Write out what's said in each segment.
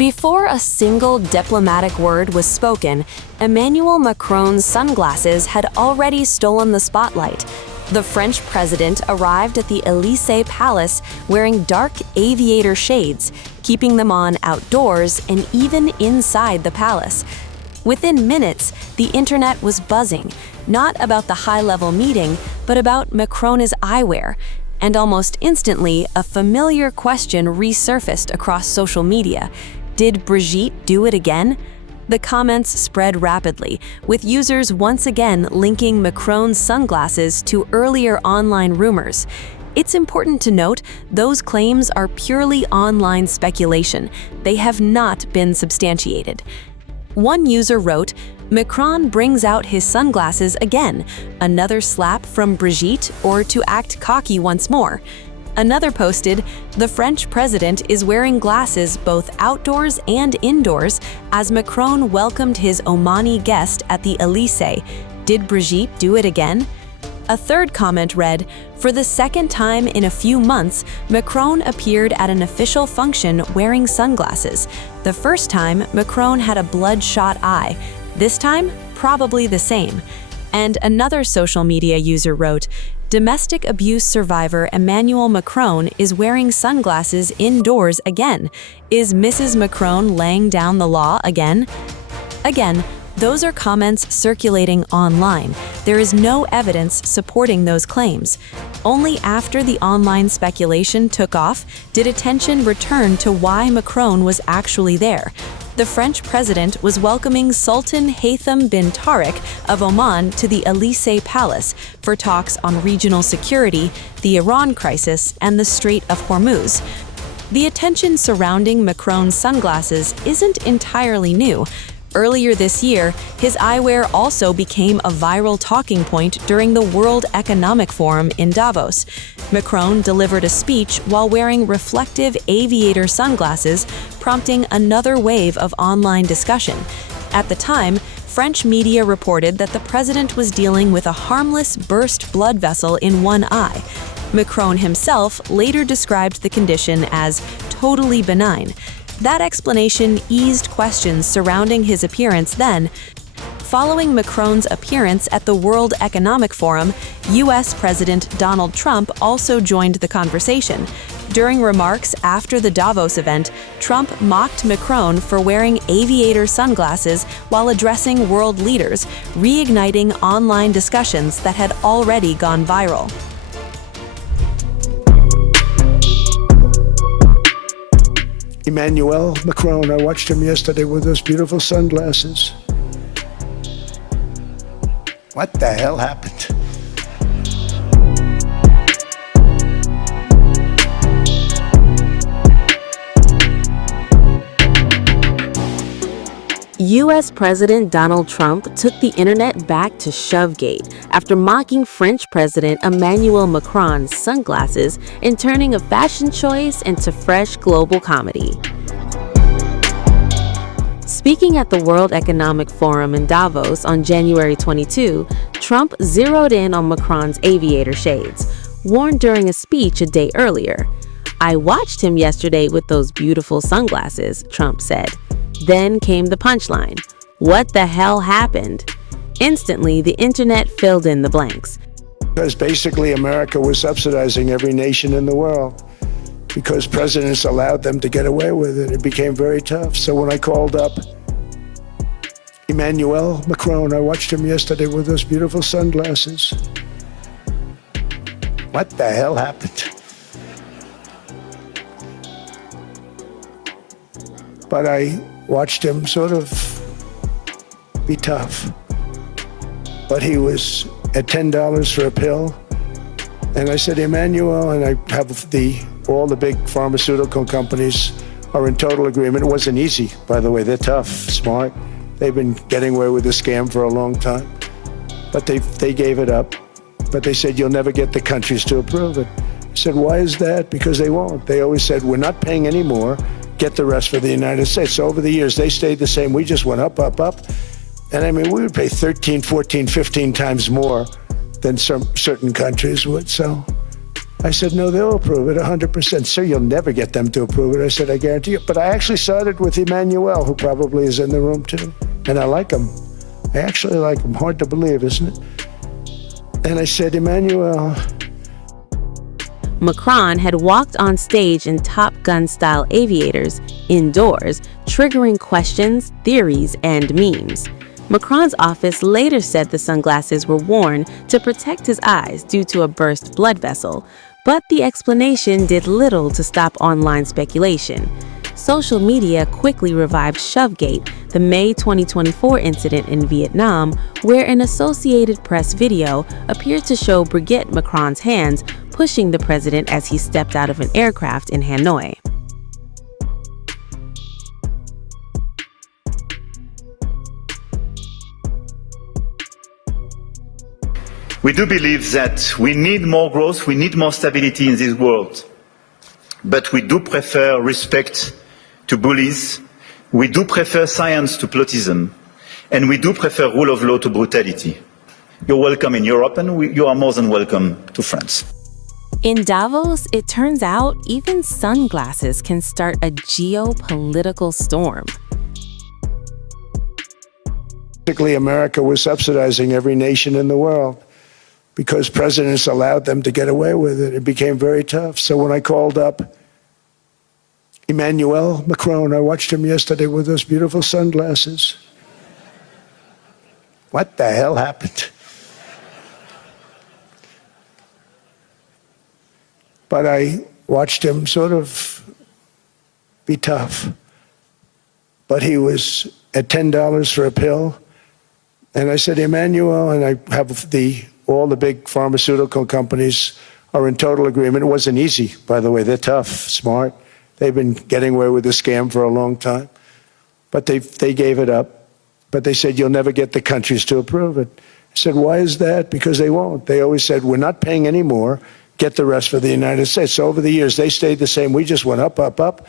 Before a single diplomatic word was spoken, Emmanuel Macron's sunglasses had already stolen the spotlight. The French president arrived at the Élysée Palace wearing dark aviator shades, keeping them on outdoors and even inside the palace. Within minutes, the internet was buzzing, not about the high-level meeting, but about Macron's eyewear. And almost instantly, a familiar question resurfaced across social media. Did Brigitte do it again? The comments spread rapidly, with users once again linking Macron's sunglasses to earlier online rumors. It's important to note, those claims are purely online speculation. They have not been substantiated. One user wrote, "Macron brings out his sunglasses again. Another slap from Brigitte or to act cocky once more." Another posted, "The French president is wearing glasses both outdoors and indoors as Macron welcomed his Omani guest at the Élysée. Did Brigitte do it again?" A third comment read, "For the second time in a few months, Macron appeared at an official function wearing sunglasses. The first time, Macron had a bloodshot eye. This time, probably the same." And another social media user wrote, "Domestic abuse survivor Emmanuel Macron is wearing sunglasses indoors again. Is Mrs. Macron laying down the law again?" Again, those are comments circulating online. There is no evidence supporting those claims. Only after the online speculation took off did attention return to why Macron was actually there. The French president was welcoming Sultan Haytham bin Tariq of Oman to the Élysée Palace for talks on regional security, the Iran crisis, and the Strait of Hormuz. The attention surrounding Macron's sunglasses isn't entirely new. Earlier this year, his eyewear also became a viral talking point during the World Economic Forum in Davos. Macron delivered a speech while wearing reflective aviator sunglasses, prompting another wave of online discussion. At the time, French media reported that the president was dealing with a harmless burst blood vessel in one eye. Macron himself later described the condition as totally benign. That explanation eased questions surrounding his appearance then. Following Macron's appearance at the World Economic Forum, U.S. President Donald Trump also joined the conversation. During remarks after the Davos event, Trump mocked Macron for wearing aviator sunglasses while addressing world leaders, reigniting online discussions that had already gone viral. Emmanuel Macron, I watched him yesterday with those beautiful sunglasses. What the hell happened? U.S. President Donald Trump took the internet back to Shovegate after mocking French President Emmanuel Macron's sunglasses and turning a fashion choice into fresh global comedy. Speaking at the World Economic Forum in Davos on January 22, Trump zeroed in on Macron's aviator shades, worn during a speech a day earlier. "I watched him yesterday with those beautiful sunglasses," Trump said. Then came the punchline. What the hell happened? Instantly, the internet filled in the blanks. Because basically America was subsidizing every nation in the world. Because presidents allowed them to get away with it, it became very tough. So when I called up Emmanuel Macron, I watched him yesterday with those beautiful sunglasses. What the hell happened? But I watched him sort of be tough. But he was at $10 for a pill. And I said, Emmanuel, and I have all the big pharmaceutical companies are in total agreement. It wasn't easy, by the way. They're tough, smart. They've been getting away with the scam for a long time. But they gave it up. But they said, you'll never get the countries to approve it. I said, why is that? Because they won't. They always said, we're not paying any more. Get the rest for the United States. So over the years, they stayed the same. We just went up, up, up. And I mean, we would pay 13, 14, 15 times more than some certain countries would. So I said, no, they'll approve it 100%. Sir, you'll never get them to approve it. I said, I guarantee you. But I actually started with Emmanuel, who probably is in the room too. And I like him. I actually like him. Hard to believe, isn't it? And I said, Emmanuel. Macron had walked on stage in Top Gun-style aviators, indoors, triggering questions, theories, and memes. Macron's office later said the sunglasses were worn to protect his eyes due to a burst blood vessel, but the explanation did little to stop online speculation. Social media quickly revived Shovegate, the May 2024 incident in Vietnam, where an Associated Press video appeared to show Brigitte, Macron's hands, pushing the president as he stepped out of an aircraft in Hanoi. We do believe that we need more growth, we need more stability in this world. But we do prefer respect to bullies, we do prefer science to plotism, and we do prefer rule of law to brutality. You're welcome in Europe, and you are more than welcome to France. In Davos, it turns out even sunglasses can start a geopolitical storm. Basically, America was subsidizing every nation in the world because presidents allowed them to get away with it. It became very tough. So when I called up Emmanuel Macron, I watched him yesterday with those beautiful sunglasses. What the hell happened? But I watched him sort of be tough. But he was at $10 for a pill. And I said, Emmanuel, and I have all the big pharmaceutical companies are in total agreement. It wasn't easy, by the way. They're tough, smart. They've been getting away with the scam for a long time. But they gave it up. But they said, you'll never get the countries to approve it. I said, why is that? Because they won't. They always said, we're not paying any more. Get the rest for the United States. So over the years, they stayed the same. We just went up, up, up.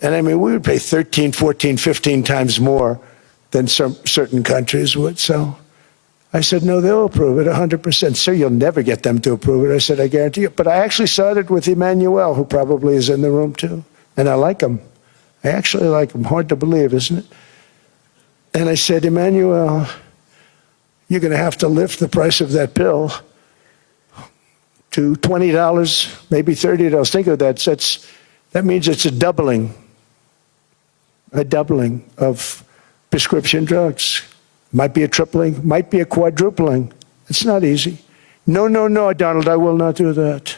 And I mean, we would pay 13, 14, 15 times more than certain countries would. So I said, no, they'll approve it 100%. Sir, you'll never get them to approve it. I said, I guarantee you. But I actually started with Emmanuel, who probably is in the room too. And I like him. I actually like him. Hard to believe, isn't it? And I said, Emmanuel, you're going to have to lift the price of that pill to $20, maybe $30. Think of that. That means it's a doubling of prescription drugs. Might be a tripling, might be a quadrupling. It's not easy. No, no, no, Donald, I will not do that.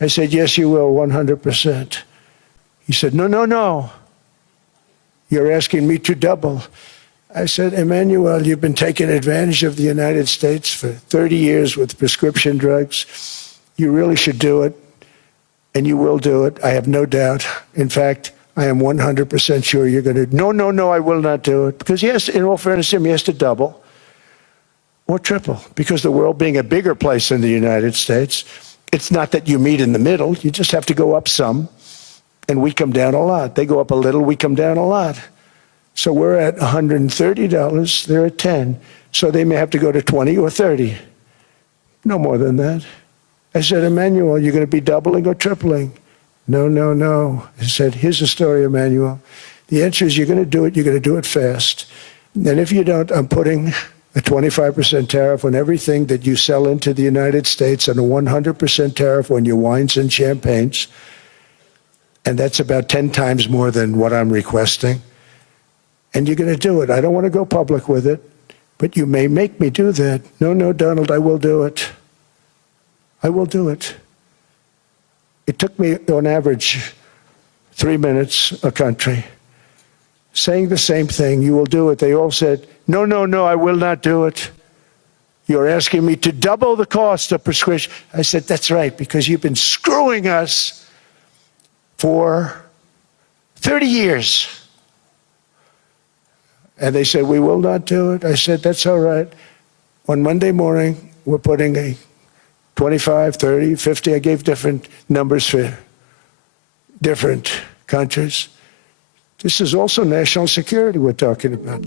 I said, yes, you will, 100%. He said, no, no, no. You're asking me to double. I said, Emmanuel, you've been taking advantage of the United States for 30 years with prescription drugs. You really should do it, and you will do it. I have no doubt. In fact, I am 100% sure you're going to. No, no, no, I will not do it. Because yes, in all fairness to him, he has to double or triple. Because the world being a bigger place than the United States, it's not that you meet in the middle. You just have to go up some, and we come down a lot. They go up a little, we come down a lot. So we're at $130, they're at 10. So they may have to go to 20 or 30. No more than that. I said, Emmanuel, you're going to be doubling or tripling? No, no, no. I said, here's the story, Emmanuel. The answer is you're going to do it. You're going to do it fast. And if you don't, I'm putting a 25% tariff on everything that you sell into the United States and a 100% tariff on your wines and champagnes. And that's about 10 times more than what I'm requesting. And you're going to do it. I don't want to go public with it, but you may make me do that. No, no, Donald, I will do it. I will do it. It took me, on average, 3 minutes a country, saying the same thing. You will do it. They all said, no, no, no, I will not do it. You're asking me to double the cost of prescription. I said, that's right, because you've been screwing us for 30 years. And they said, we will not do it. I said, that's all right. On Monday morning, we're putting a 25, 30, 50. I gave different numbers for different countries. This is also national security we're talking about.